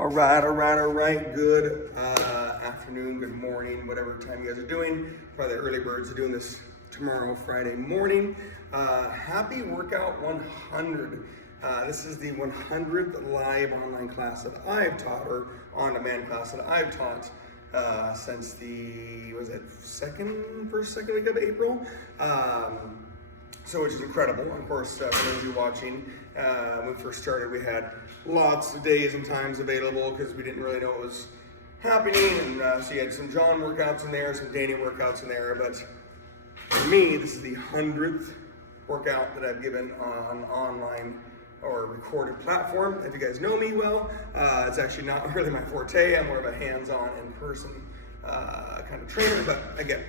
All right. Good afternoon, good morning, whatever time you guys are doing. Probably the early birds are doing this tomorrow, Friday morning. Happy Workout 100. This is the 100th live online class that I've taught, or on-demand class that I've taught since the, first, second week of April. So which is incredible. Of course, for those of you watching, when we first started, we had lots of days and times available because we didn't really know what was happening. And so you had some John workouts in there, some Danny workouts in there. But for me, this is the 100th workout that I've given on online or recorded platform. If you guys know me well, it's actually not really my forte. I'm more of a hands-on, in-person kind of trainer. But again,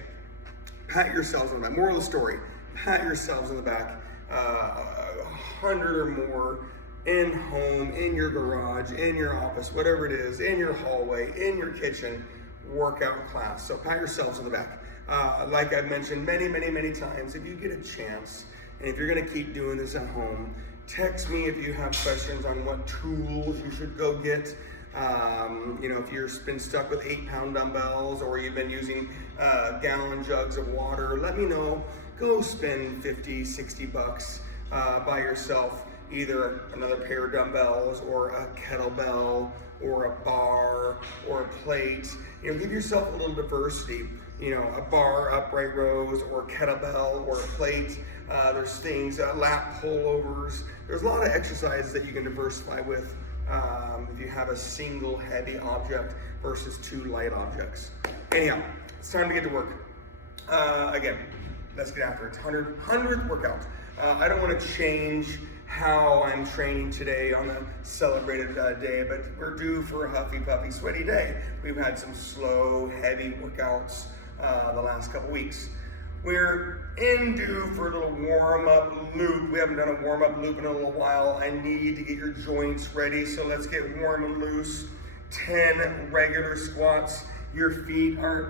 pat yourselves on the back. Moral of the story, pat yourselves on the back. 100 or more in home, in your garage, in your office, whatever it is, in your hallway, in your kitchen, workout class. So pat yourselves on the back. Like I've mentioned many times, if you get a chance, and if you're gonna keep doing this at home, text me if you have questions on what tools you should go get. If you've been stuck with 8-pound dumbbells or you've been using gallon jugs of water, let me know. Go spend 50, 60 bucks by yourself, either another pair of dumbbells or a kettlebell or a bar or a plate. Give yourself a little diversity. A bar, upright rows, or kettlebell, or a plate. There's things, lap pullovers. There's a lot of exercises that you can diversify with if you have a single heavy object versus 2 light objects. Anyhow, it's time to get to work. Again, let's get after it. 100th workout. I don't want to change how I'm training today on the celebrated day, but we're due for a huffy, puffy, sweaty day. We've had some slow, heavy workouts the last couple weeks. We're due for a little warm-up loop. We haven't done a warm-up loop in a little while. I need to get your joints ready, so let's get warm and loose. 10 regular squats. Your feet aren't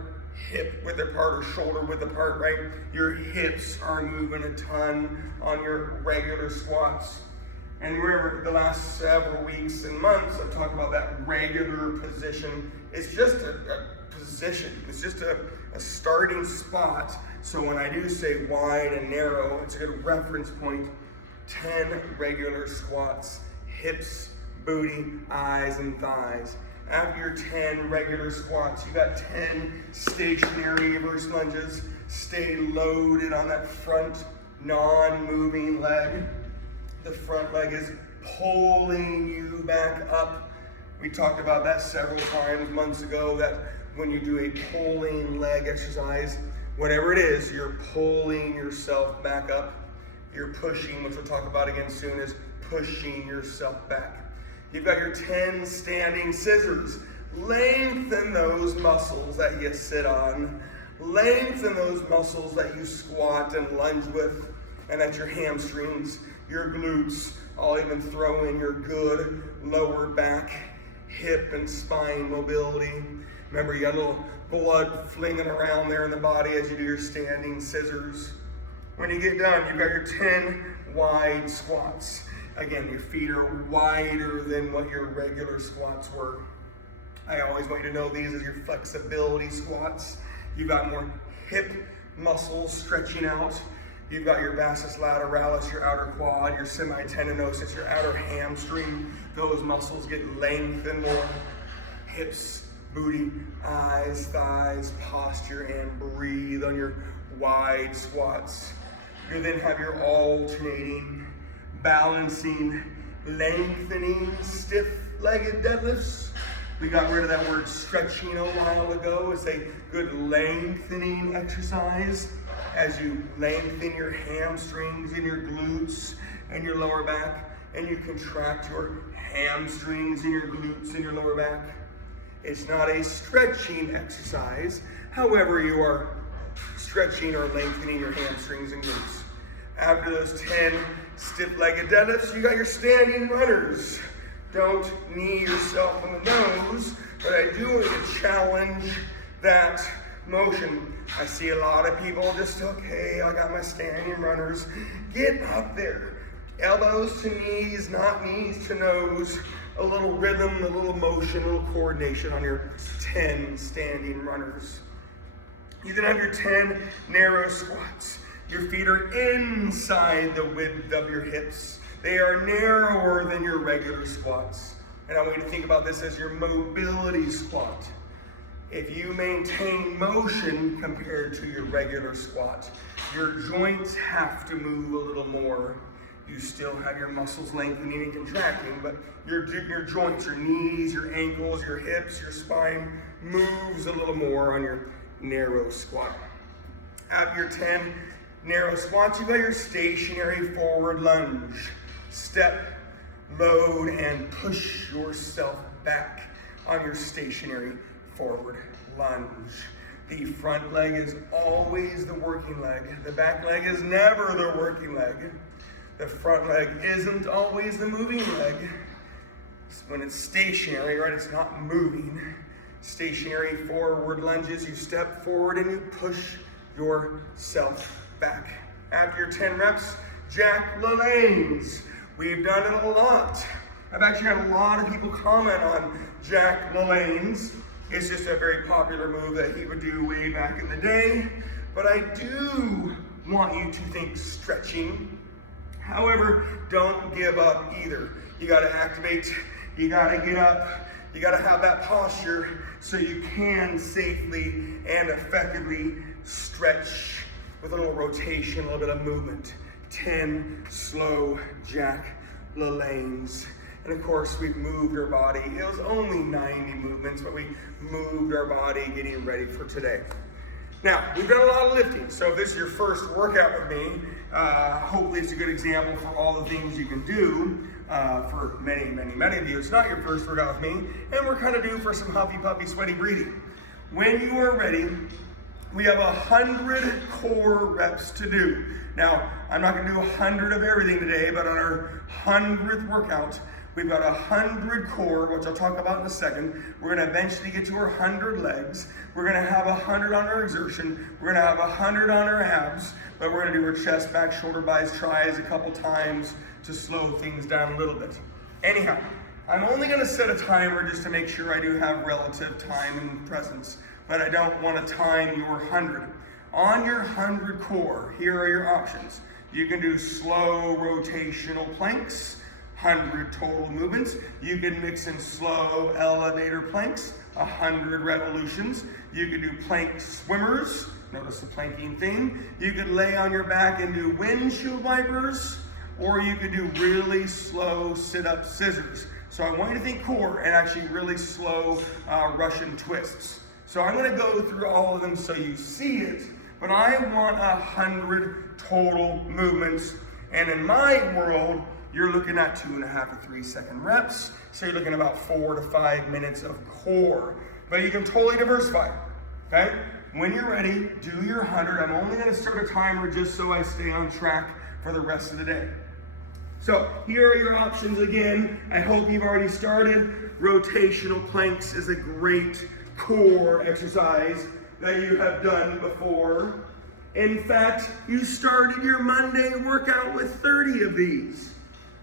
hip width apart or shoulder width apart, right? Your hips are moving a ton on your regular squats. And we're the last several weeks and months, I've talked about that regular position. It's just a position. It's just a starting spot. So when I do say wide and narrow, it's a good reference point. 10 regular squats, hips, booty, eyes, and thighs. After your 10 regular squats, you got 10 stationary reverse lunges. Stay loaded on that front non-moving leg. The front leg is pulling you back up. We talked about that several times months ago, that when you do a pulling leg exercise, whatever it is, you're pulling yourself back up. You're pushing, which we'll talk about again soon, is pushing yourself back. You've got your 10 standing scissors. Lengthen those muscles that you sit on. Lengthen those muscles that you squat and lunge with. And that's your hamstrings, your glutes. I'll even throw in your good lower back, hip, and spine mobility. Remember, you got a little blood flinging around there in the body as you do your standing scissors. When you get done, you've got your 10 wide squats. Again, your feet are wider than what your regular squats were. I always want you to know these as your flexibility squats. You've got more hip muscles stretching out. You've got your vastus lateralis, your outer quad, your semitendinosus, your outer hamstring. Those muscles get lengthened more. Hips, booty, eyes, thighs, posture, and breathe on your wide squats. You then have your alternating, balancing, lengthening, stiff-legged deadlifts. We got rid of that word stretching a while ago. It's a good lengthening exercise as you lengthen your hamstrings and your glutes and your lower back, and you contract your hamstrings and your glutes and your lower back. It's not a stretching exercise. However, you are stretching or lengthening your hamstrings and glutes. After those 10 stiff-legged deadlifts, you got your standing runners. Don't knee yourself in the nose, but I do want to challenge that motion. I see a lot of people just, okay, I got my standing runners. Get up there. Elbows to knees, not knees to nose. a little rhythm, a little motion, a little coordination on your 10 standing runners. You then have your 10 narrow squats. Your feet are inside the width of your hips. They are narrower than your regular squats. And I want you to think about this as your mobility squat. If you maintain motion compared to your regular squat, your joints have to move a little more. You still have your muscles lengthening and contracting, but your joints, your knees, your ankles, your hips, your spine moves a little more on your narrow squat. After your 10 narrow squats, you've got your stationary forward lunge. Step, load, and push yourself back on your stationary forward lunge. The front leg is always the working leg. The back leg is never the working leg. The front leg isn't always the moving leg. When it's stationary, right, it's not moving. Stationary forward lunges, you step forward and you push yourself back. After your 10 reps, Jack LaLanne's. We've done it a lot. I've actually had a lot of people comment on Jack LaLanne's. It's just a very popular move that he would do way back in the day. But I do want you to think stretching. However, don't give up either. You gotta activate, you gotta get up, you gotta have that posture so you can safely and effectively stretch with a little rotation, a little bit of movement. 10 slow Jack LaLanne's. And of course, we've moved our body. It was only 90 movements, but we moved our body getting ready for today. Now, we've done a lot of lifting, so if this is your first workout with me, hopefully it's a good example for all the things you can do. For many, many, many of you, it's not your first workout with me, and we're kind of due for some huffy, puffy, sweaty breathing. When you are ready, we have 100 core reps to do. Now, I'm not going to do 100 of everything today, but on our 100th workout, we've got 100 core, which I'll talk about in a second. We're going to eventually get to our 100 legs. We're going to have 100 on our exertion. We're going to have 100 on our abs, but we're going to do our chest, back, shoulder, bis, tris a couple times to slow things down a little bit. Anyhow, I'm only going to set a timer just to make sure I do have relative time and presence, but I don't want to time your 100. On your 100 core, here are your options. You can do slow rotational planks, 100 total movements. You can mix in slow elevator planks, 100 revolutions. You can do plank swimmers. Notice the planking thing. You could lay on your back and do windshield wipers, or you could do really slow sit-up scissors. So I want you to think core and actually really slow Russian twists. So I'm going to go through all of them so you see it, but I want 100 total movements. And in my world, you're looking at 2.5 to 3 second reps. So you're looking at about 4 to 5 minutes of core. But you can totally diversify, okay? When you're ready, do your 100. I'm only gonna start a timer just so I stay on track for the rest of the day. So here are your options again. I hope you've already started. Rotational planks is a great core exercise that you have done before. In fact, you started your Monday workout with 30 of these.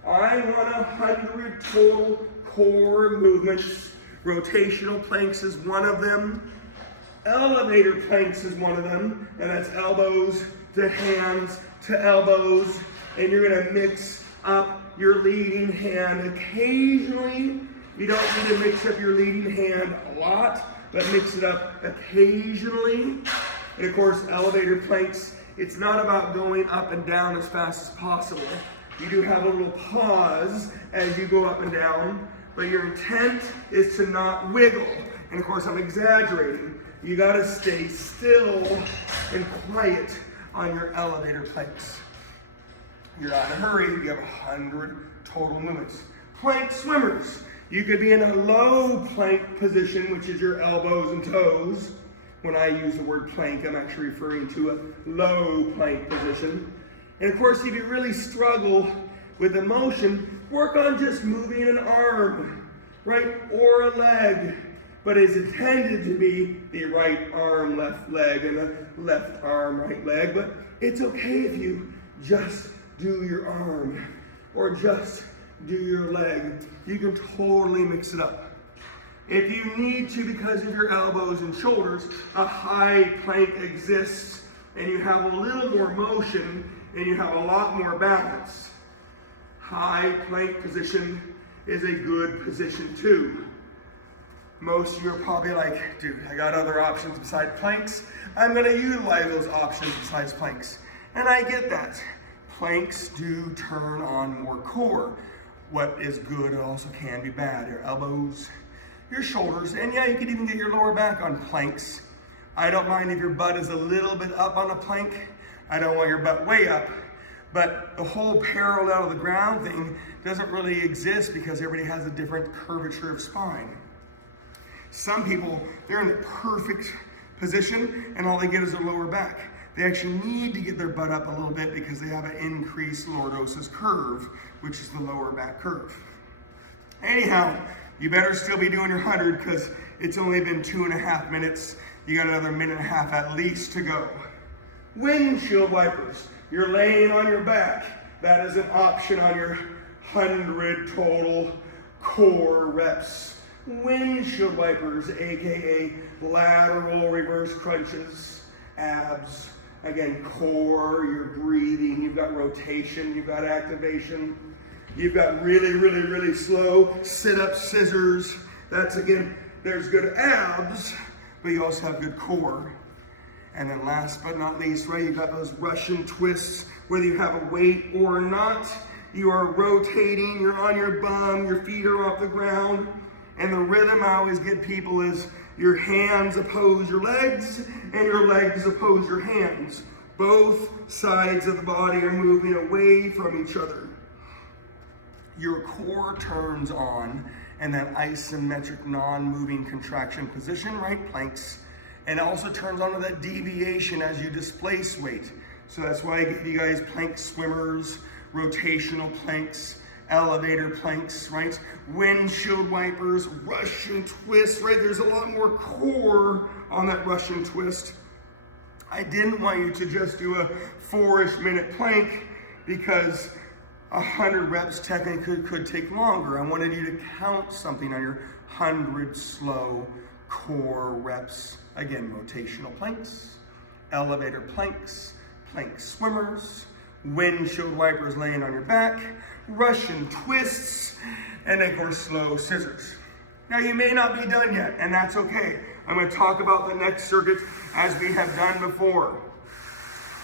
I want 100 total core movements. Rotational planks is one of them. Elevator planks is one of them, and that's elbows to hands to elbows. And you're gonna mix up your leading hand occasionally. You don't need to mix up your leading hand a lot, but mix it up occasionally. And of course, elevator planks, it's not about going up and down as fast as possible. You do have a little pause as you go up and down, but your intent is to not wiggle. And of course, I'm exaggerating. You gotta stay still and quiet on your elevator planks. You're not in a hurry, you have 100 total movements. Plank swimmers. You could be in a low plank position, which is your elbows and toes. When I use the word plank, I'm actually referring to a low plank position. And of course, if you really struggle with the motion, work on just moving an arm, right, or a leg. But it's intended to be the right arm, left leg, and the left arm, right leg. But it's okay if you just do your arm, or just do your leg. You can totally mix it up. If you need to, because of your elbows and shoulders, a high plank exists and you have a little more motion and you have a lot more balance. High plank position is a good position too. Most of you are probably like, dude, I got other options besides planks. I'm gonna utilize those options besides planks. And I get that. Planks do turn on more core. What is good also can be bad. Your elbows, your shoulders, and yeah, you could even get your lower back on planks. I don't mind if your butt is a little bit up on a plank. I don't want your butt way up. But the whole parallel of the ground thing doesn't really exist because everybody has a different curvature of spine. Some people, they're in the perfect position and all they get is their lower back. They actually need to get their butt up a little bit because they have an increased lordosis curve, which is the lower back curve. Anyhow, you better still be doing your 100 because it's only been 2.5 minutes. You got another minute and a half at least to go. Windshield wipers. You're laying on your back. That is an option on your 100 total core reps. Windshield wipers, AKA lateral reverse crunches, abs. Again, core, you're breathing, you've got rotation, you've got activation. You've got really, really, really slow sit-up scissors. That's again, there's good abs, but you also have good core. And then last but not least, right, you've got those Russian twists, whether you have a weight or not, you are rotating, you're on your bum, your feet are off the ground. And the rhythm I always get people is your hands oppose your legs and your legs oppose your hands. Both sides of the body are moving away from each other. Your core turns on and that isometric non-moving contraction position, right, planks, and also turns on to that deviation as you displace weight. So that's why I give you guys plank swimmers, rotational planks, elevator planks, right? Windshield wipers, Russian twists, right? There's a lot more core on that Russian twist. I didn't want you to just do a 4-ish minute plank because 100 reps technically could take longer. I wanted you to count something on your 100 slow core reps. Again, rotational planks, elevator planks, plank swimmers, windshield wipers laying on your back, Russian twists, and of course slow scissors. Now you may not be done yet, and that's okay. I'm going to talk about the next circuit as we have done before.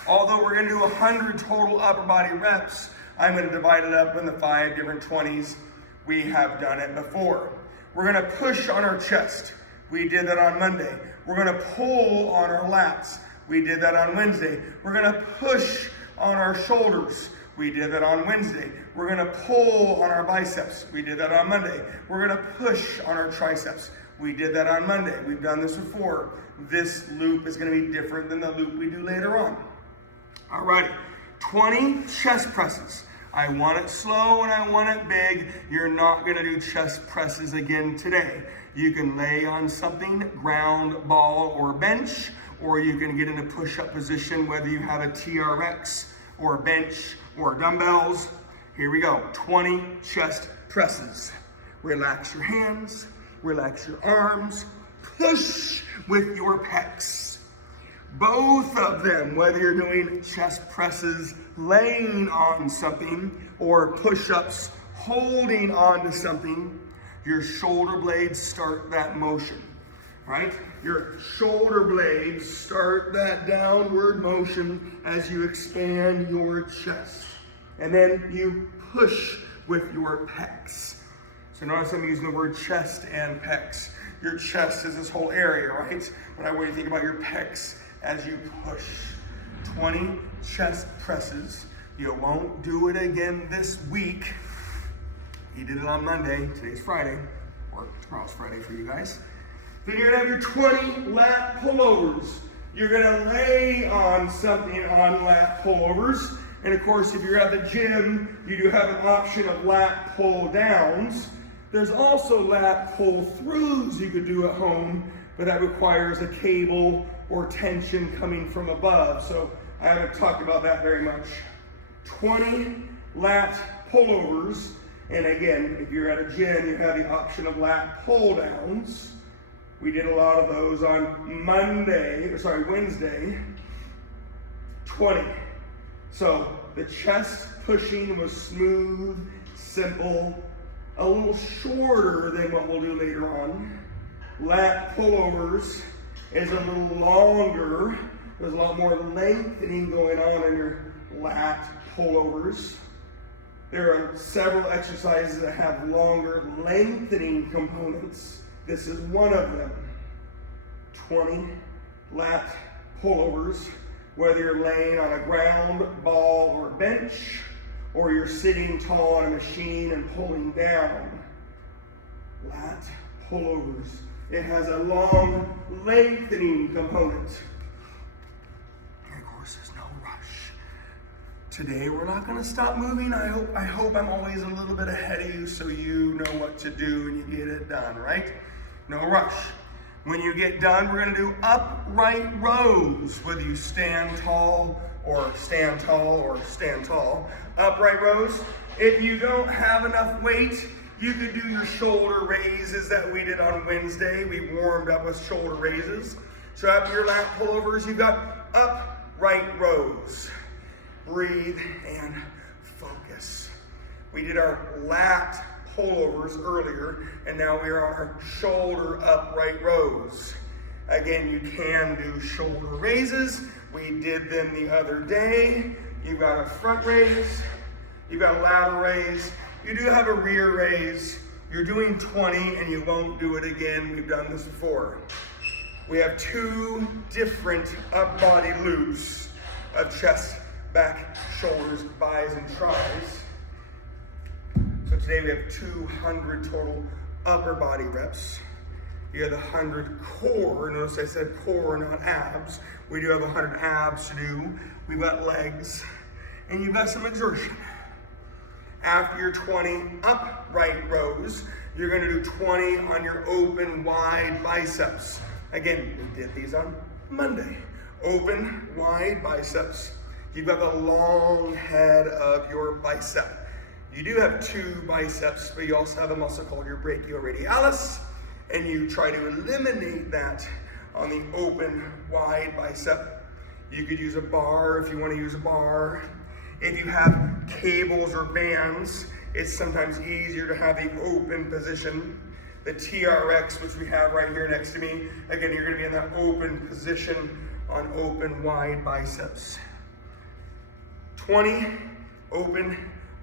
Although we're going to do 100 total upper body reps, I'm going to divide it up into 5 different 20s. We have done it before. We're going to push on our chest. We did that on Monday. We're going to pull on our lats. We did that on Wednesday. We're going to push on our shoulders. We did that on Wednesday. We're going to pull on our biceps. We did that on Monday. We're going to push on our triceps. We did that on Monday. We've done this before. This loop is going to be different than the loop we do later on. All right, 20 chest presses. I want it slow and I want it big. You're not going to do chest presses again today. You can lay on something, ground, ball, or bench, or you can get in a push-up position, whether you have a TRX or a bench or dumbbells. Here we go, 20 chest presses. Relax your hands, relax your arms, push with your pecs. Both of them, whether you're doing chest presses laying on something or push-ups holding on to something, your shoulder blades start that motion, right? Your shoulder blades start that downward motion as you expand your chest. And then you push with your pecs. So notice I'm using the word chest and pecs. Your chest is this whole area, right? But I want you to think about your pecs as you push. 20 chest presses. You won't do it again this week. You did it on Monday. Today's Friday, or tomorrow's Friday for you guys. Then you're gonna have your 20 lat pullovers. You're gonna lay on something on lat pullovers. And of course, if you're at the gym, you do have an option of lat pull downs. There's also lat pull throughs you could do at home, but that requires a cable or tension coming from above. So I haven't talked about that very much. 20 lat pullovers. And again, if you're at a gym, you have the option of lat pull downs. We did a lot of those on Wednesday. 20. So the chest pushing was smooth, simple, a little shorter than what we'll do later on. Lat pullovers is a little longer. There's a lot more lengthening going on in your lat pullovers. There are several exercises that have longer lengthening components. This is one of them. 20 lat pullovers, whether you're laying on a ground, ball, or bench, or you're sitting tall on a machine and pulling down. Lat pullovers. It has a long lengthening component. And of course, there's no rush. Today, we're not going to stop moving. I hope I'm always a little bit ahead of you so you know what to do and you get it done, right? No rush. When you get done, we're going to do upright rows, whether you stand tall or stand tall or stand tall. Upright rows. If you don't have enough weight, you could do your shoulder raises that we did on Wednesday. We warmed up with shoulder raises. So after your lat pullovers, you've got upright rows. Breathe and focus. We did our lat pullovers earlier, and now we are on our shoulder upright rows. Again, you can do shoulder raises. We did them the other day. You've got a front raise, you've got a lateral raise, you do have a rear raise. You're doing 20 and you won't do it again. We've done this before. We have 2 different up body loops of chest, back, shoulders, buys, and tries. So today we have 200 total upper body reps. You have the 100 core. Notice I said core, not abs. We do have 100 abs to do. We've got legs, and you've got some exertion. After your 20 upright rows, you're going to do 20 on your open, wide biceps. Again, we did these on Monday. Open, wide biceps. You've got the long head of your bicep. You do have 2 biceps, but you also have a muscle called your brachioradialis, and you try to eliminate that on the open, wide bicep. You could use a bar if you want to use a bar. If you have cables or bands, it's sometimes easier to have the open position. The TRX, which we have right here next to me, again, you're going to be in that open position on open, wide biceps. 20 open,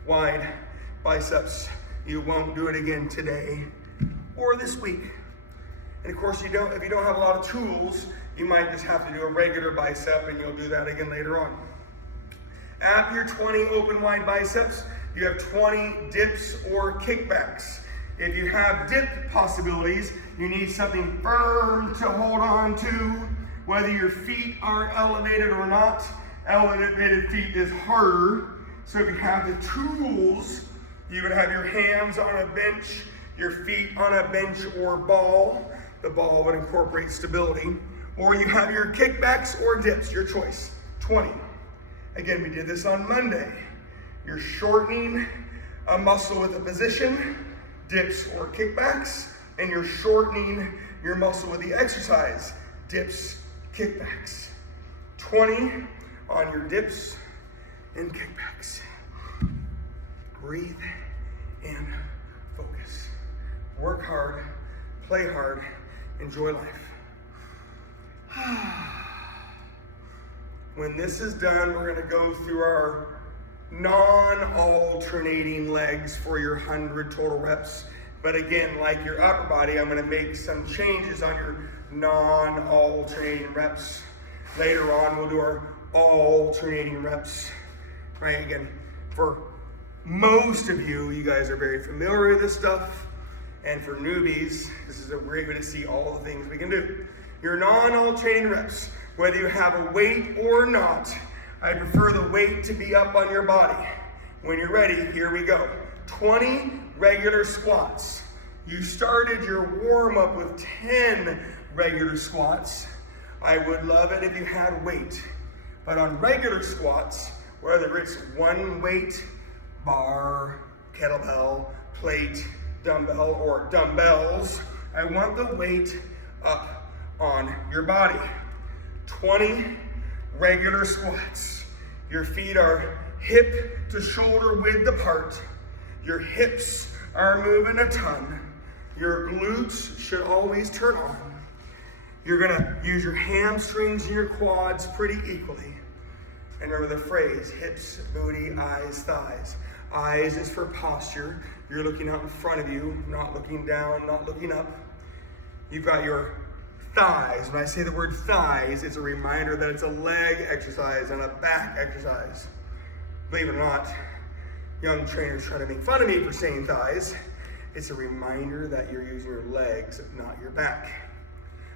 wide biceps. You won't do it again today or this week. And of course, if you don't have a lot of tools, you might just have to do a regular bicep, and you'll do that again later on. After your 20 open, wide biceps, you have 20 dips or kickbacks. If you have dip possibilities, you need something firm to hold on to, whether your feet are elevated or not. Elevated feet is harder. So if you have the tools, you would have your hands on a bench, your feet on a bench or ball. The ball would incorporate stability. Or you have your kickbacks or dips, your choice. 20. Again, we did this on Monday. You're shortening a muscle with a position, dips or kickbacks, and you're shortening your muscle with the exercise, dips, kickbacks. 20 on your dips and kickbacks. Breathe and focus. Work hard, play hard, enjoy life. When this is done, we're going to go through our non-alternating legs for your 100 total reps. But again, like your upper body, I'm going to make some changes on your non-alternating reps. Later on, we'll do our alternating reps. Right, again, for most of you, you guys are very familiar with this stuff. And for newbies, this is a great way to see all the things we can do. Your non-alternating reps, whether you have a weight or not, I prefer the weight to be up on your body. When you're ready, here we go. 20 regular squats. You started your warm-up with 10 regular squats. I would love it if you had weight. But on regular squats, whether it's one weight, bar, kettlebell, plate, dumbbell, or dumbbells. I want the weight up on your body. 20 regular squats. Your feet are hip to shoulder width apart. Your hips are moving a ton. Your glutes should always turn on. You're gonna use your hamstrings and your quads pretty equally. And remember the phrase, hips, booty, eyes, thighs. Eyes is for posture. You're looking out in front of you, not looking down, not looking up. You've got your thighs. When I say the word thighs, it's a reminder that it's a leg exercise and a back exercise. Believe it or not, young trainers try to make fun of me for saying thighs. It's a reminder that you're using your legs, not your back.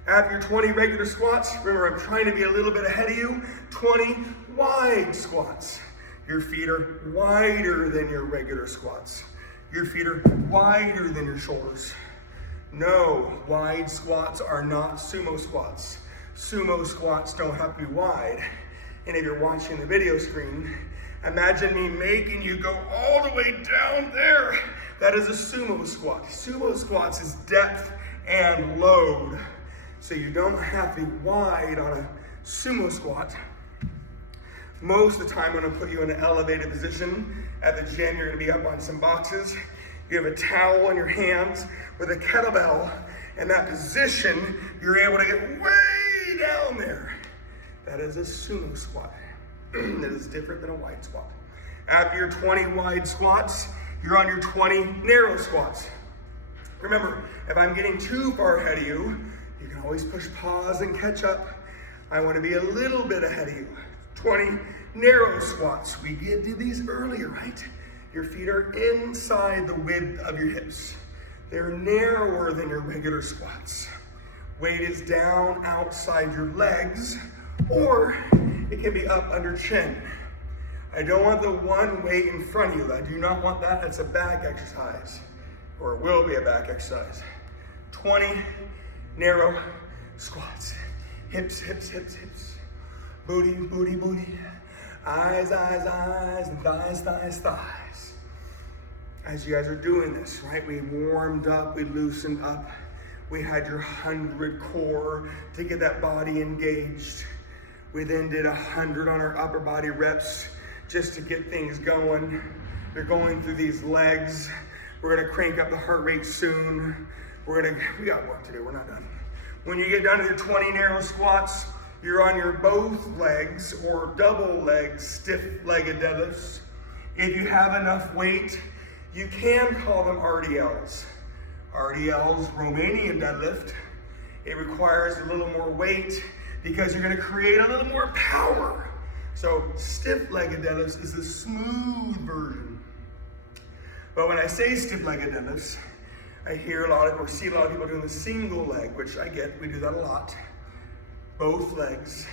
After your 20 regular squats, remember I'm trying to be a little bit ahead of you, 20 wide squats. Your feet are wider than your regular squats. Your feet are wider than your shoulders. No, wide squats are not sumo squats. Sumo squats don't have to be wide. And if you're watching the video screen, imagine me making you go all the way down there. That is a sumo squat. Sumo squats is depth and load. So you don't have to be wide on a sumo squat. Most of the time, I'm gonna put you in an elevated position. At the gym, you're gonna be up on some boxes. You have a towel in your hands with a kettlebell. In that position, you're able to get way down there. That is a sumo squat. That is different than a wide squat. After your 20 wide squats, you're on your 20 narrow squats. Remember, if I'm getting too far ahead of you, you can always push pause and catch up. I want to be a little bit ahead of you. 20 narrow squats. We did these earlier, right? Your feet are inside the width of your hips. They're narrower than your regular squats. Weight is down outside your legs, or it can be up under chin. I don't want the one weight in front of you. I do not want that. That's a back exercise, or it will be a back exercise. 20 narrow squats. Hips, hips, hips, hips. Booty, booty, booty. Eyes, eyes, eyes, and thighs, thighs, thighs. As you guys are doing this, right? We warmed up, we loosened up. We had your 100 core to get that body engaged. We then did 100 on our upper body reps just to get things going. You're going through these legs. We're gonna crank up the heart rate soon. We got work to do, we're not done. When you get down to your 20 narrow squats, you're on your both legs or double legs, stiff-legged deadlifts. If you have enough weight, you can call them RDLs. RDLs, Romanian deadlift. It requires a little more weight because you're gonna create a little more power. So stiff-legged deadlifts is the smooth version. But when I say stiff-legged deadlifts, I hear a lot of, or see a lot of people doing the single leg, which I get, we do that a lot. Both legs,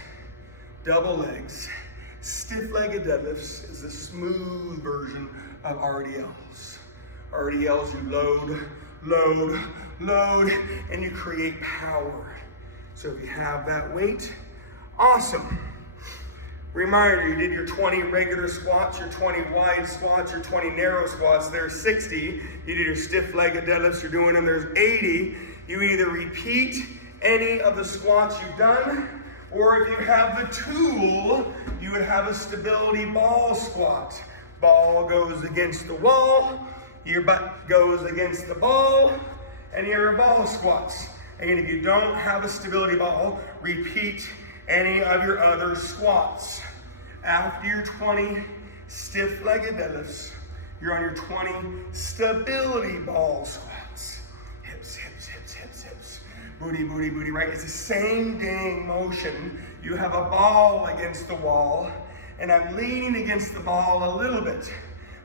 double legs. Stiff-legged deadlifts is the smooth version of RDLs. RDLs, you load, load, load, and you create power. So if you have that weight, awesome. Reminder, you did your 20 regular squats, your 20 wide squats, your 20 narrow squats, there's 60. You did your stiff-legged deadlifts, you're doing them, there's 80. You either repeat any of the squats you've done, or if you have the tool, you would have a stability ball squat. Ball goes against the wall, your butt goes against the ball, and your ball squats. And if you don't have a stability ball, repeat any of your other squats. After your 20 stiff-legged deadlifts, you're on your 20 stability ball squats. Hips, hips, hips, hips, hips. Booty, booty, booty, right? It's the same dang motion. You have a ball against the wall, and I'm leaning against the ball a little bit.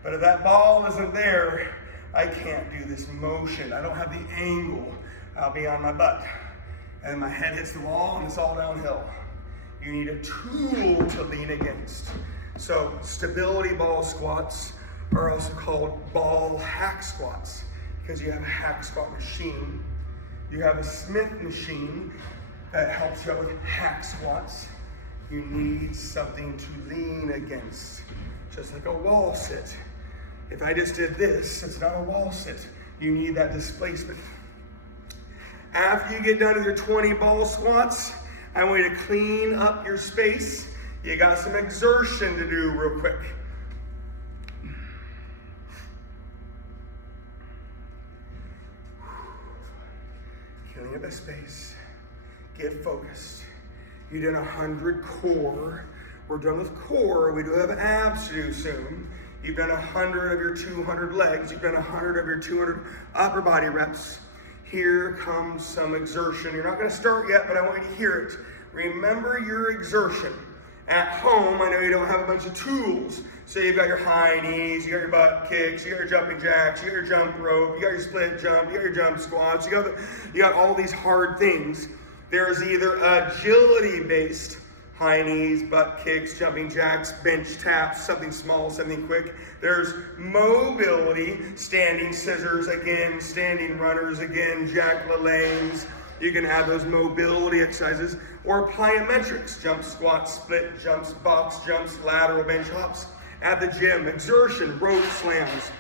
But if that ball isn't there, I can't do this motion. I don't have the angle. I'll be on my butt. And my head hits the wall, and it's all downhill. You need a tool to lean against. So stability ball squats are also called ball hack squats because you have a hack squat machine. You have a Smith machine that helps you out with hack squats. You need something to lean against, just like a wall sit. If I just did this, it's not a wall sit. You need that displacement. After you get done with your 20 ball squats, I want you to clean up your space. You got some exertion to do real quick. Clean up the space. Get focused. You did 100 core. We're done with core. We do have abs to do soon. You've done 100 of your 200 legs. You've done 100 of your 200 upper body reps. Here comes some exertion. You're not going to start yet, but I want you to hear it. Remember your exertion. At home, I know you don't have a bunch of tools. So you've got your high knees, you got your butt kicks, you got your jumping jacks, you got your jump rope, you got your split jump, you got your jump squats, you got all these hard things. There's either agility-based high knees, butt kicks, jumping jacks, bench taps, something small, something quick. There's mobility, standing scissors again, standing runners again, Jack LaLanne's. You can add those mobility exercises, or plyometrics, jump squats, split jumps, box jumps, lateral bench hops. At the gym, exertion, rope slams,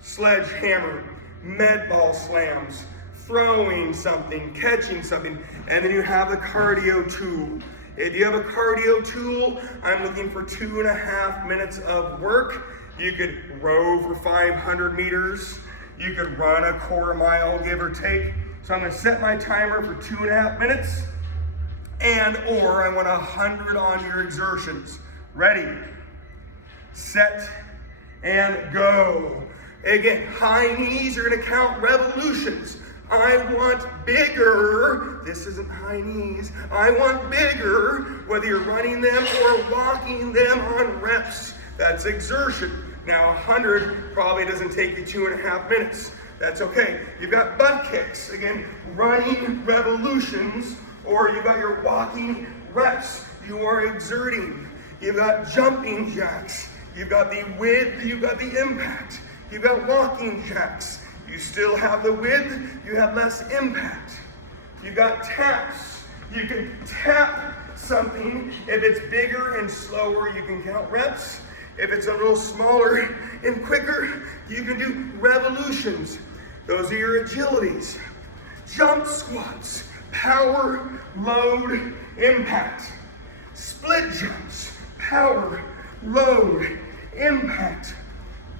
sledgehammer, med ball slams, throwing something, catching something, and then you have the cardio tool. If you have a cardio tool, I'm looking for 2.5 minutes of work. You could row for 500 meters. You could run a quarter mile, give or take. So I'm gonna set my timer for 2.5 minutes, or I want 100 on your exertions. Ready, set, and go. Again, high knees are gonna count revolutions. I want bigger, this isn't high knees, I want bigger, whether you're running them or walking them on reps. That's exertion. Now 100 probably doesn't take you 2.5 minutes. That's okay. You've got butt kicks, again, running revolutions, or you've got your walking reps. You are exerting. You've got jumping jacks. You've got the width, you've got the impact. You've got walking jacks. You still have the width, you have less impact. You've got taps. You can tap something. If it's bigger and slower, you can count reps. If it's a little smaller and quicker, you can do revolutions. Those are your agilities. Jump squats, power, load, impact. Split jumps, power, load, impact.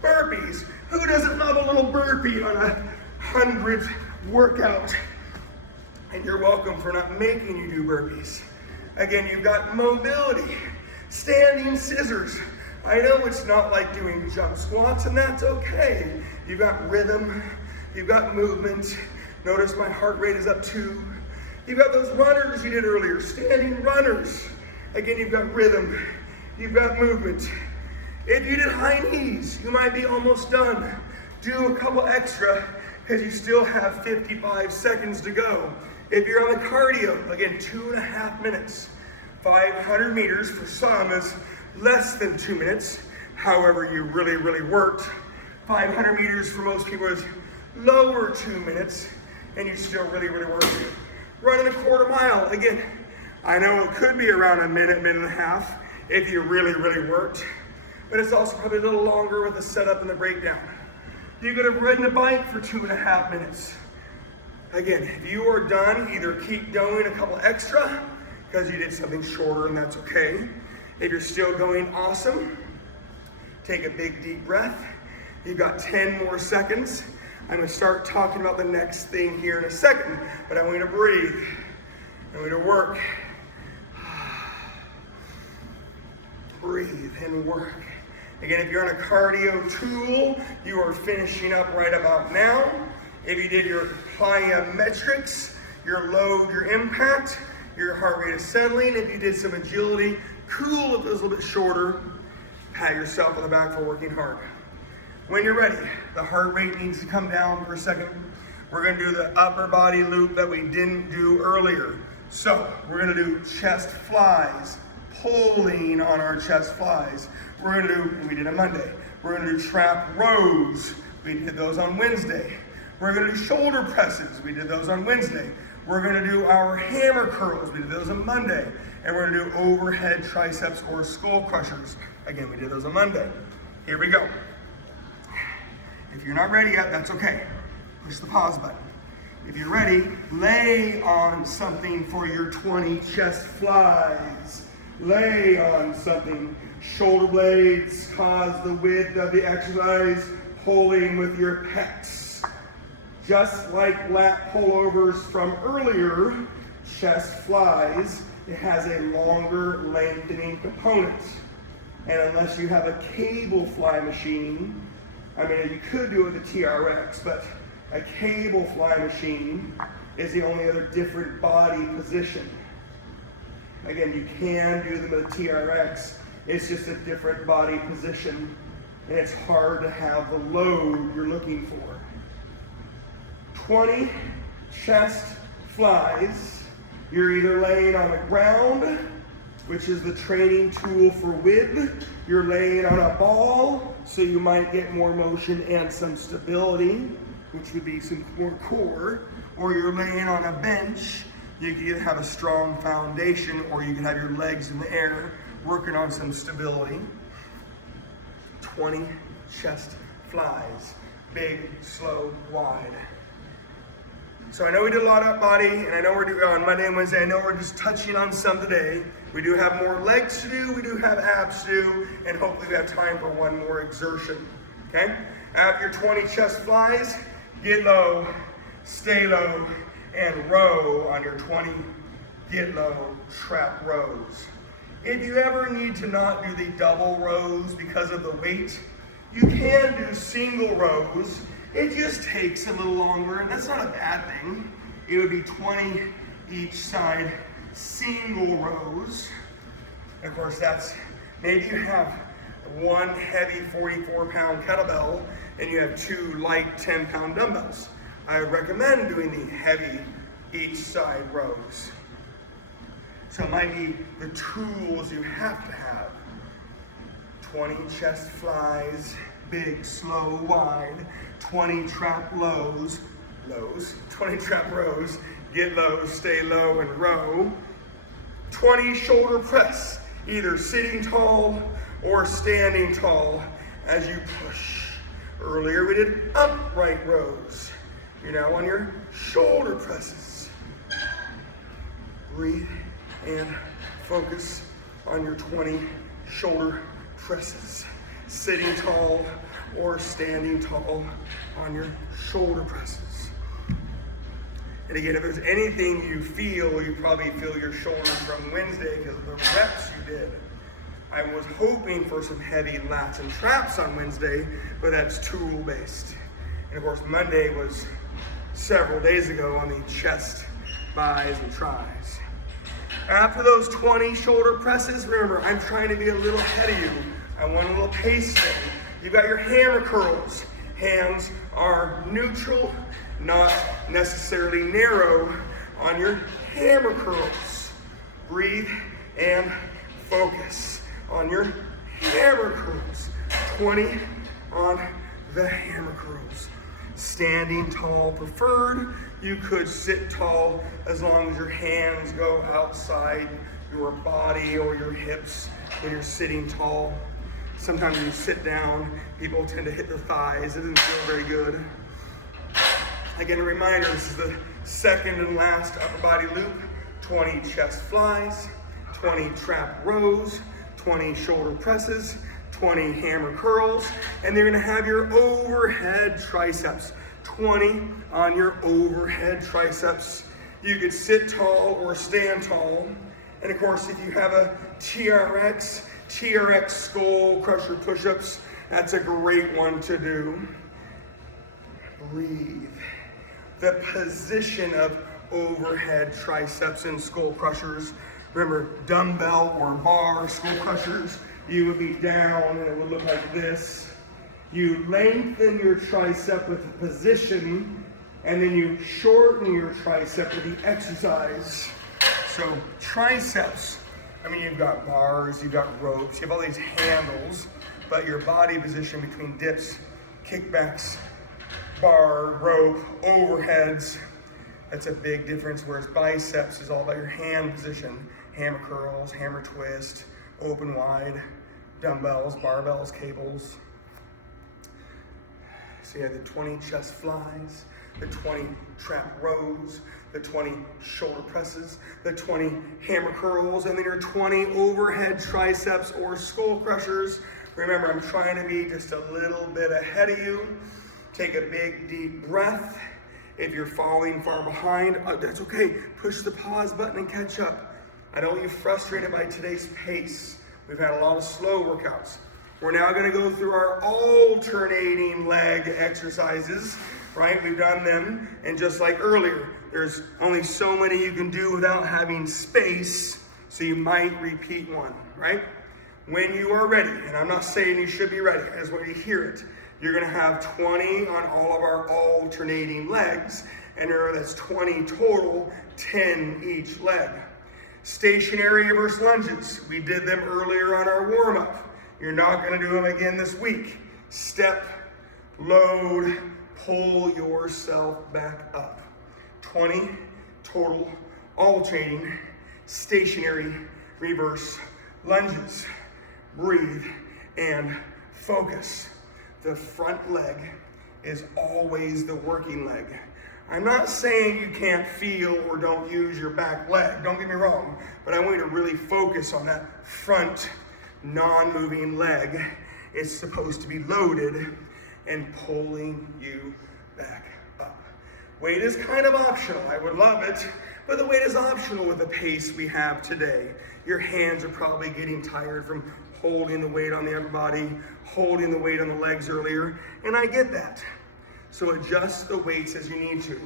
Burpees. Who doesn't love a little burpee on a 100th workout? And you're welcome for not making you do burpees. Again, you've got mobility, standing scissors. I know it's not like doing jump squats, and that's okay. You've got rhythm, you've got movement. Notice my heart rate is up 2. You've got those runners you did earlier, standing runners. Again, you've got rhythm, you've got movement. If you did high knees, you might be almost done. Do a couple extra, because you still have 55 seconds to go. If you're on the cardio, again, 2.5 minutes. 500 meters for some is less than 2 minutes. However, you really, really worked. 500 meters for most people is lower 2 minutes, and you still really, really worked. Running a quarter mile, again, I know it could be around a minute, minute and a half, if you really, really worked. But it's also probably a little longer with the setup and the breakdown. You could have ridden a bike for 2.5 minutes. Again, if you are done, either keep going a couple extra, because you did something shorter and that's okay. If you're still going, awesome. Take a big deep breath. You've got 10 more seconds. I'm gonna start talking about the next thing here in a second, but I want you to breathe. I want you to work. Breathe and work. Again, if you're on a cardio tool, you are finishing up right about now. If you did your plyometrics, your load, your impact, your heart rate is settling. If you did some agility, cool if it was a little bit shorter. Pat yourself on the back for working hard. When you're ready, the heart rate needs to come down for a second. We're gonna do the upper body loop that we didn't do earlier. So we're gonna do chest flies, pulling on our chest flies. We're gonna do, and we did on Monday, we're gonna do trap rows. We did those on Wednesday. We're gonna do shoulder presses. We did those on Wednesday. We're gonna do our hammer curls. We did those on Monday. And we're gonna do overhead triceps or skull crushers. Again, we did those on Monday. Here we go. If you're not ready yet, that's okay. Push the pause button. If you're ready, lay on something for your 20 chest flies. Lay on something. Shoulder blades cause the width of the exercise, pulling with your pecs. Just like lat pullovers from earlier, chest flies, it has a longer lengthening component. And unless you have a cable fly machine, I mean, you could do it with a TRX, but a cable fly machine is the only other different body position. Again, you can do them with a TRX, it's just a different body position, and it's hard to have the load you're looking for. 20 chest flies. You're either laying on the ground, which is the training tool for width. You're laying on a ball, so you might get more motion and some stability, which would be some more core. Or you're laying on a bench. You can either have a strong foundation, or you can have your legs in the air, working on some stability. 20 chest flies. Big, slow, wide. So I know we did a lot of body, and I know we're doing on Monday and Wednesday, I know we're just touching on some today. We do have more legs to do, we do have abs to do, and hopefully we have time for one more exertion, okay? After your 20 chest flies, get low, stay low, and row on your 20 get low trap rows. If you ever need to not do the double rows because of the weight, you can do single rows. It just takes a little longer, and that's not a bad thing. It would be 20 each side, single rows. And of course, that's, maybe you have one heavy 44-pound kettlebell, and you have two light 10-pound dumbbells. I would recommend doing the heavy each side rows. So it might be the tools you have to have. 20 chest flies, big, slow, wide. 20 trap lows, 20 trap rows, get low, stay low, and row. 20 shoulder press, either sitting tall or standing tall as you push. Earlier we did upright rows. You're now on your shoulder presses. Breathe and focus on your 20 shoulder presses. Sitting tall or standing tall on your shoulder presses. And again, if there's anything you feel, you probably feel your shoulders from Wednesday because of the reps you did. I was hoping for some heavy lats and traps on Wednesday, but that's tool-based. And of course, Monday was several days ago on the chest, buys, and tries. After those 20 shoulder presses, remember, I'm trying to be a little ahead of you. I want a little pace there. You've got your hammer curls. Hands are neutral, not necessarily narrow on your hammer curls. Breathe and focus on your hammer curls. 20 on the hammer curls. Standing tall preferred. You could sit tall as long as your hands go outside your body or your hips when you're sitting tall. Sometimes when you sit down, people tend to hit their thighs. It doesn't feel very good. Again, a reminder, this is the second and last upper body loop. 20 chest flies, 20 trap rows, 20 shoulder presses, 20 hammer curls, and they're gonna have your overhead triceps. 20 on your overhead triceps. You could sit tall or stand tall. And of course, if you have a TRX skull crusher push-ups, that's a great one to do. Breathe. The position of overhead triceps and skull crushers. Remember, dumbbell or bar skull crushers, you would be down and it would look like this. You lengthen your tricep with the position, and then you shorten your tricep with the exercise. So triceps, I mean, you've got bars, you've got ropes, you have all these handles, but your body position between dips, kickbacks, bar, rope, overheads, that's a big difference, whereas biceps is all about your hand position. Hammer curls, hammer twist, open wide, dumbbells, barbells, cables. So you have the 20 chest flies, the 20 trap rows, the 20 shoulder presses, the 20 hammer curls, and then your 20 overhead triceps or skull crushers. Remember, I'm trying to be just a little bit ahead of you. Take a big, deep breath. If you're falling far behind, that's okay. Push the pause button and catch up. I don't want you frustrated by today's pace. We've had a lot of slow workouts. We're now going to go through our alternating leg exercises, right? We've done them, and just like earlier, there's only so many you can do without having space, so you might repeat one, right? When you are ready, and I'm not saying you should be ready, I just want you to hear it. You're going to have 20 on all of our alternating legs, and remember that's 20 total, 10 each leg. Stationary reverse lunges. We did them earlier on our warm-up. You're not going to do them again this week. Step, load, pull yourself back up. 20 total alternating stationary reverse lunges. Breathe and focus. The front leg is always the working leg. I'm not saying you can't feel or don't use your back leg, don't get me wrong, but I want you to really focus on that front non-moving leg. It's supposed to be loaded and pulling you back up. Weight is kind of optional. I would love it, but the weight is optional with the pace we have today. Your hands are probably getting tired from holding the weight on the upper body, holding the weight on the legs earlier, and I get that. So adjust the weights as you need to.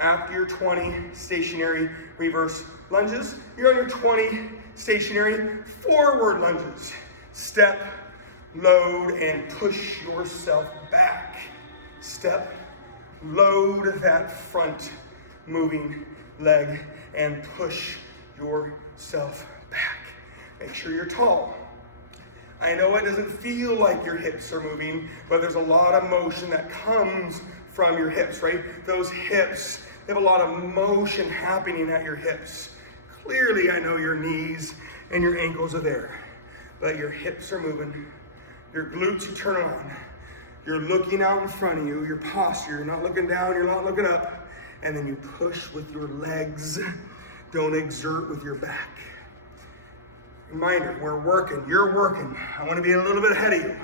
After your 20 stationary reverse lunges, you're on your 20 stationary forward lunges. Step, load, and push yourself back. Step, load that front moving leg and push yourself back. Make sure you're tall. I know it doesn't feel like your hips are moving, but there's a lot of motion that comes from your hips, right? Those hips, they have a lot of motion happening at your hips. Clearly, I know your knees and your ankles are there, but your hips are moving. Your glutes, you turn on. You're looking out in front of you, your posture, you're not looking down, you're not looking up, and then you push with your legs. Don't exert with your back. Reminder, we're working, you're working. I want to be a little bit ahead of you.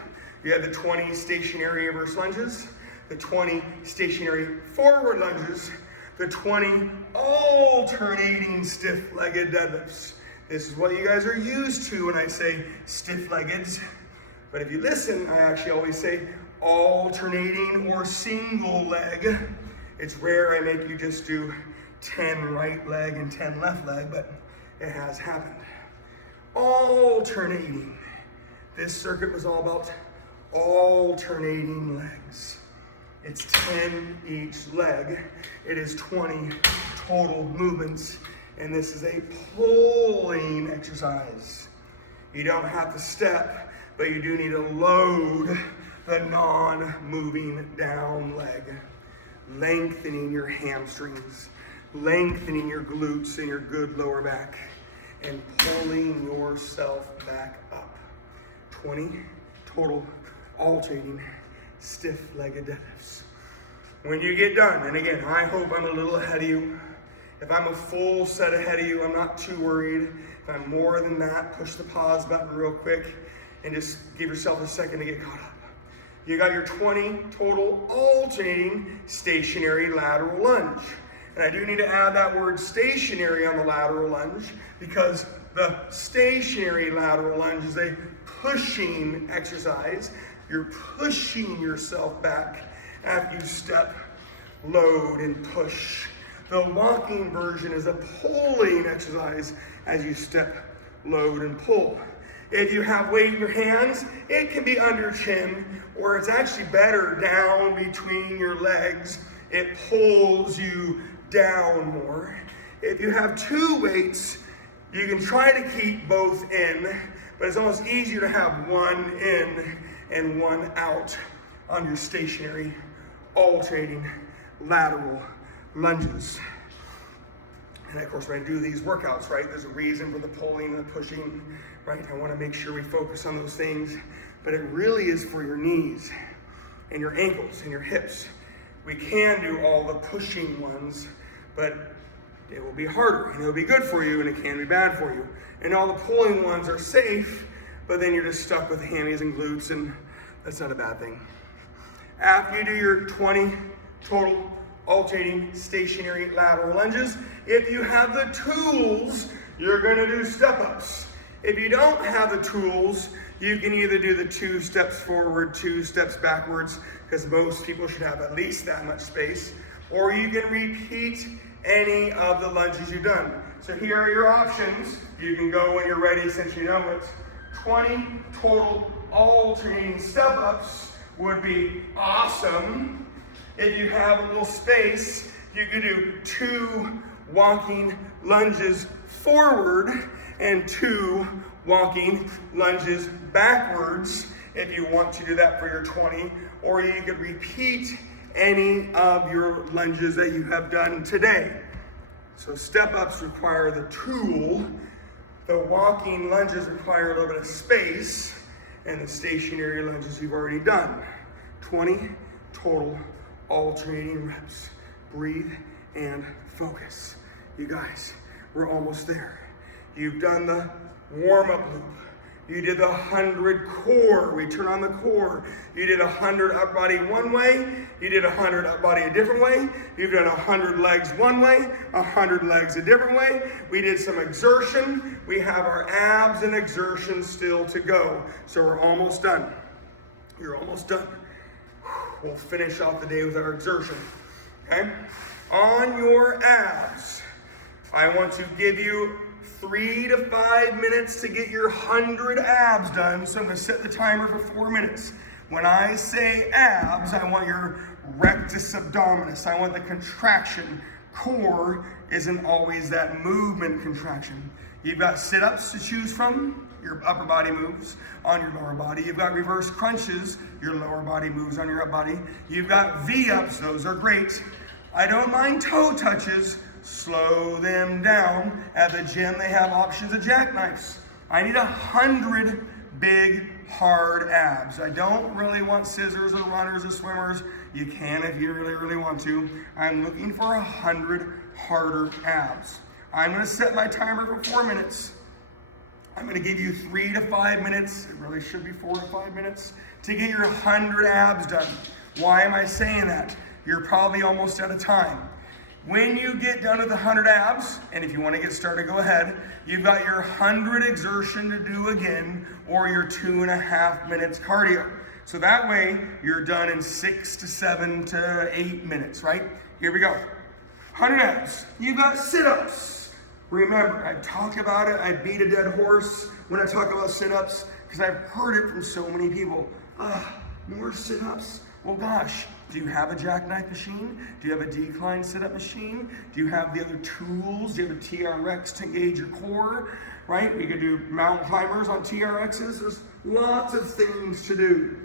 You have the 20 stationary reverse lunges, the 20 stationary forward lunges, the 20 alternating stiff-legged deadlifts. This is what you guys are used to when I say stiff-legged. But if you listen, I actually always say alternating or single leg. It's rare I make you just do 10 right leg and 10 left leg, but it has happened. Alternating. This circuit was all about alternating legs. It's 10 each leg. It is 20 total movements, and this is a pulling exercise. You don't have to step, but you do need to load the non-moving down leg. Lengthening your hamstrings, lengthening your glutes and your good lower back, and pulling yourself back up. 20 total alternating stiff-legged deadlifts. When you get done, and again, I hope I'm a little ahead of you. If I'm a full set ahead of you, I'm not too worried. If I'm more than that, push the pause button real quick and just give yourself a second to get caught up. You got your 20 total alternating stationary lateral lunge. And I do need to add that word stationary on the lateral lunge because the stationary lateral lunge is a pushing exercise. You're pushing yourself back after you step, load, and push. The walking version is a pulling exercise as you step, load, and pull. If you have weight in your hands, it can be under chin, or it's actually better down between your legs. It pulls you down more. If you have two weights, you can try to keep both in, but it's almost easier to have one in and one out on your stationary alternating lateral lunges. And of course, when I do these workouts, right, there's a reason for the pulling and the pushing, right? I want to make sure we focus on those things, but it really is for your knees and your ankles and your hips. We can do all the pushing ones, but it will be harder, and it will be good for you, and it can be bad for you. And all the pulling ones are safe, but then you're just stuck with hammies and glutes, and that's not a bad thing. After you do your 20 total alternating stationary lateral lunges, if you have the tools, you're gonna do step-ups. If you don't have the tools, you can either do the 2 steps forward, 2 steps backwards, because most people should have at least that much space, or you can repeat any of the lunges you've done. So here are your options. You can go when you're ready, since you know it. 20 total alternating step-ups would be awesome. If you have a little space, you can do 2 walking lunges forward and 2 walking lunges backwards if you want to do that for your 20, or you could repeat any of your lunges that you have done today. So step-ups require the tool, the walking lunges require a little bit of space, and the stationary lunges you've already done. 20 total alternating reps. Breathe and focus. You guys, we're almost there. You've done the warm-up loop. You did the 100 core. We turn on the core. You did 100 up body one way. You did 100 up body a different way. You've done 100 legs one way, 100 legs a different way. We did some exertion. We have our abs and exertion still to go. So we're almost done. You're almost done. We'll finish off the day with our exertion. Okay? On your abs, I want to give you 3 to 5 minutes to get your 100 abs done. So I'm going to set the timer for 4 minutes. When I say abs, I want your rectus abdominis. I want the contraction. Core isn't always that movement contraction. You've got sit-ups to choose from, your upper body moves on your lower body. You've got reverse crunches, your lower body moves on your upper body. You've got V-ups, those are great. I don't mind toe touches. Slow them down. At the gym, they have options of jackknives. I need 100 big, hard abs. I don't really want scissors or runners or swimmers. You can if you really, really want to. I'm looking for 100 harder abs. I'm gonna set my timer for 4 minutes. I'm gonna give you 3 to 5 minutes. It really should be 4 to 5 minutes to get your 100 abs done. Why am I saying that? You're probably almost out of time. When you get done with the 100 abs, and if you want to get started, go ahead. You've got your 100 exertion to do again, or your 2.5 minutes cardio. So that way, you're done in 6 to 7 to 8 minutes, right? Here we go. 100 abs. You've got sit-ups. Remember, I talk about it, I beat a dead horse when I talk about sit-ups, because I've heard it from so many people. More sit-ups? Well, gosh. Do you have a jackknife machine? Do you have a decline sit-up machine? Do you have the other tools? Do you have a TRX to engage your core? Right? We could do mountain climbers on TRXs. There's lots of things to do.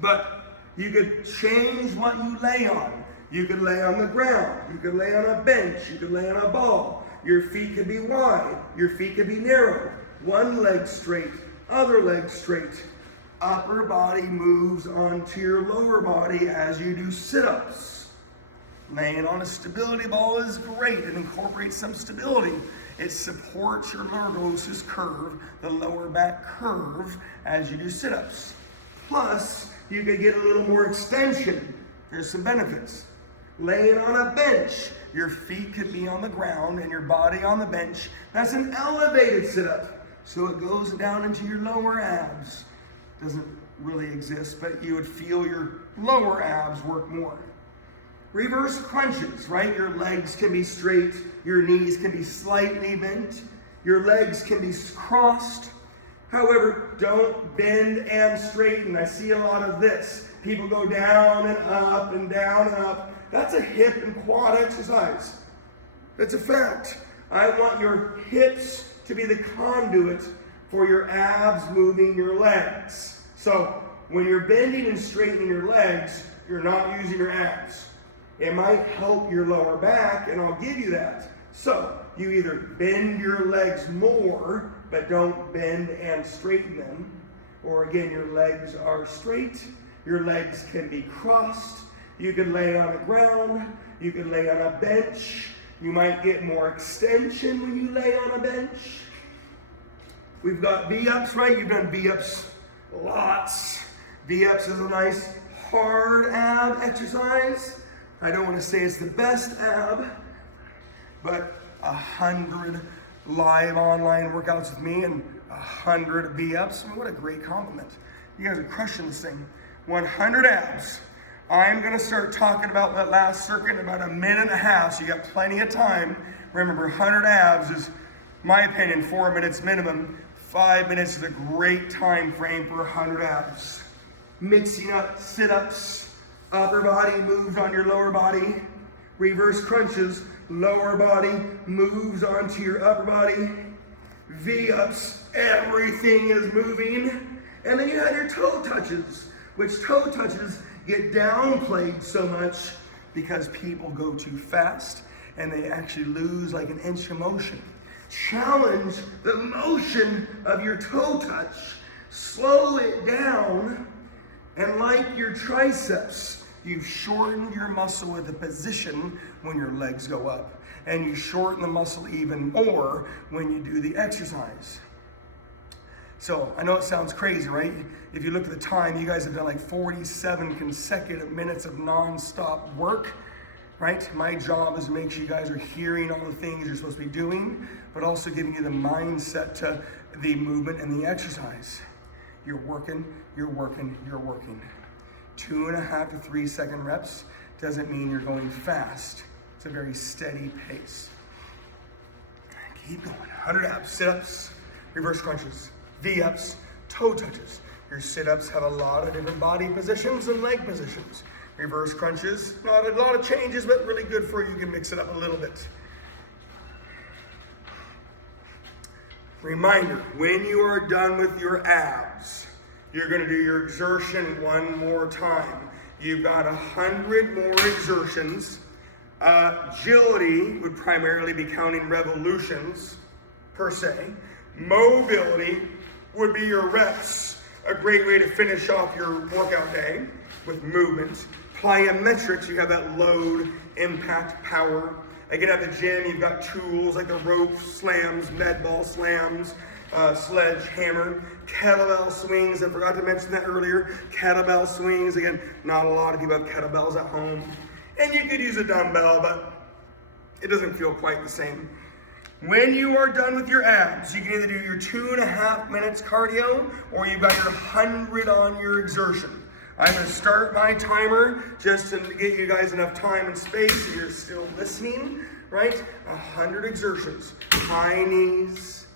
But you could change what you lay on. You could lay on the ground. You could lay on a bench. You could lay on a ball. Your feet could be wide. Your feet could be narrow. One leg straight, other leg straight. Upper body moves onto your lower body as you do sit-ups. Laying on a stability ball is great. It incorporates some stability. It supports your lordosis curve, the lower back curve, as you do sit-ups. Plus, you could get a little more extension. There's some benefits. Laying on a bench, your feet could be on the ground and your body on the bench. That's an elevated sit-up. So it goes down into your lower abs. Doesn't really exist, but you would feel your lower abs work more. Reverse crunches, right? Your legs can be straight, your knees can be slightly bent, your legs can be crossed. However, don't bend and straighten. I see a lot of this. People go down and up and down and up. That's a hip and quad exercise. That's a fact. I want your hips to be the conduit for your abs moving your legs. So when you're bending and straightening your legs, you're not using your abs. It might help your lower back, and I'll give you that. So you either bend your legs more, but don't bend and straighten them, or again, your legs are straight Your legs can be crossed. You can lay on the ground. You can lay on a bench. You might get more extension when you lay on a bench. We've got V-ups, right? You've done V-ups lots. V-ups is a nice hard ab exercise. I don't want to say it's the best ab, but 100 live online workouts with me and 100 V-ups. I mean, what a great compliment. You guys are crushing this thing. 100 abs. I'm going to start talking about that last circuit in about a minute and a half, so you got plenty of time. Remember, 100 abs is, my opinion, 4 minutes minimum. 5 minutes is a great time frame for 100 abs. Mixing up sit-ups, upper body moves on your lower body. Reverse crunches, lower body moves onto your upper body. V-ups, everything is moving. And then you have your toe touches, which toe touches get downplayed so much because people go too fast and they actually lose like an inch of motion. Challenge the motion of your toe touch, slow it down, and like your triceps, you shorten your muscle with the position when your legs go up, and you shorten the muscle even more when you do the exercise. So I know it sounds crazy, right? If you look at the time, you guys have done like 47 consecutive minutes of non-stop work, right? My job is to make sure you guys are hearing all the things you're supposed to be doing, but also giving you the mindset to the movement and the exercise. You're working, you're working, you're working. 2.5 to 3 second reps doesn't mean you're going fast. It's a very steady pace. Keep going. 100 abs, sit-ups, reverse crunches, V-ups, toe touches. Your sit-ups have a lot of different body positions and leg positions. Reverse crunches, not a lot of changes, but really good for you. You can mix it up a little bit. Reminder, when you are done with your abs, you're going to do your exertion one more time. You've got 100 more exertions. Agility would primarily be counting revolutions, per se. Mobility would be your reps. A great way to finish off your workout day with movement. Plyometrics, you have that load, impact, power. Again, at the gym, you've got tools like the rope slams, med ball slams, sledgehammer, kettlebell swings. I forgot to mention that earlier. Kettlebell swings. Again, not a lot of people have kettlebells at home. And you could use a dumbbell, but it doesn't feel quite the same. When you are done with your abs, you can either do your 2.5 minutes cardio, or you've got your 100 on your exertion. I'm going to start my timer just to get you guys enough time and space so you're still listening, right? 100 exertions. High knees,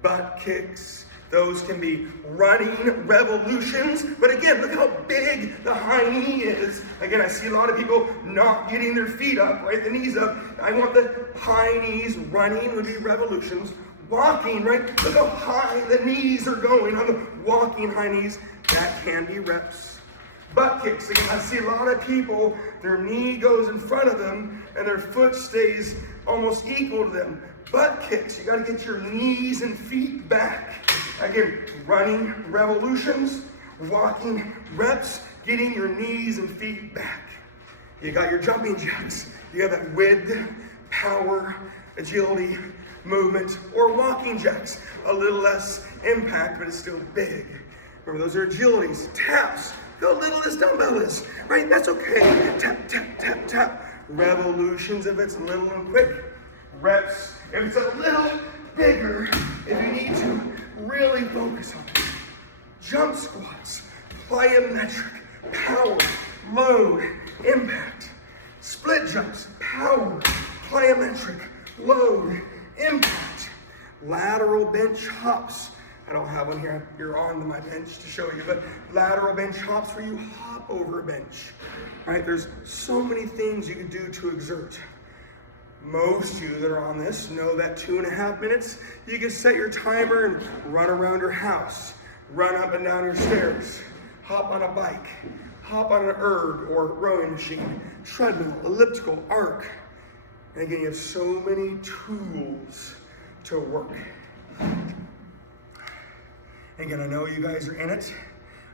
butt kicks. Those can be running revolutions. But again, look how big the high knee is. Again, I see a lot of people not getting their feet up, right? The knees up. I want the high knees. Running would be revolutions. Walking, right? Look how high the knees are going on the walking high knees. That can be reps. Butt kicks. Again, I see a lot of people, their knee goes in front of them and their foot stays almost equal to them. Butt kicks, you got to get your knees and feet back. Again, running revolutions, walking reps, getting your knees and feet back. You got your jumping jacks. You have that width, power, agility, movement, or walking jacks. A little less impact, but it's still big. Remember, those are agilities. Taps. How little this dumbbell is, right? That's okay. Tap, tap, tap, tap. Revolutions if it's little and quick. Reps if it's a little bigger, if you need to really focus on it. Jump squats, plyometric, power, load, impact. Split jumps, power, plyometric, load, impact. Lateral bench hops. I don't have one here. You're on my bench to show you, but lateral bench hops where you hop over a bench, right? There's so many things you can do to exert. Most of you that are on this know that 2.5 minutes, you can set your timer and run around your house, run up and down your stairs, hop on a bike, hop on an erg or rowing machine, treadmill, elliptical, arc. And again, you have so many tools to work. Again, I know you guys are in it.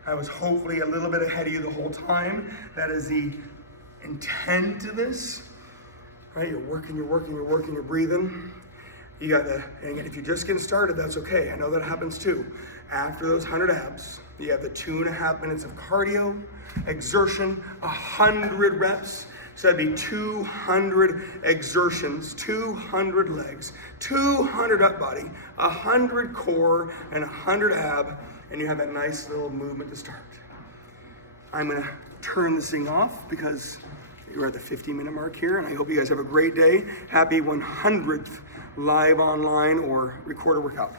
I was hopefully a little bit ahead of you the whole time. That is the intent of this, right? You're working, you're breathing. You got the, and if you're just getting started, that's okay. I know that happens too. After those 100 abs, you have the 2.5 minutes of cardio, exertion, 100 reps. So that'd be 200 exertions, 200 legs, 200 up body, 100 core, and 100 ab, and you have that nice little movement to start. I'm gonna turn this thing off because we're at the 50-minute mark here, and I hope you guys have a great day. Happy 100th live online or recorded workout.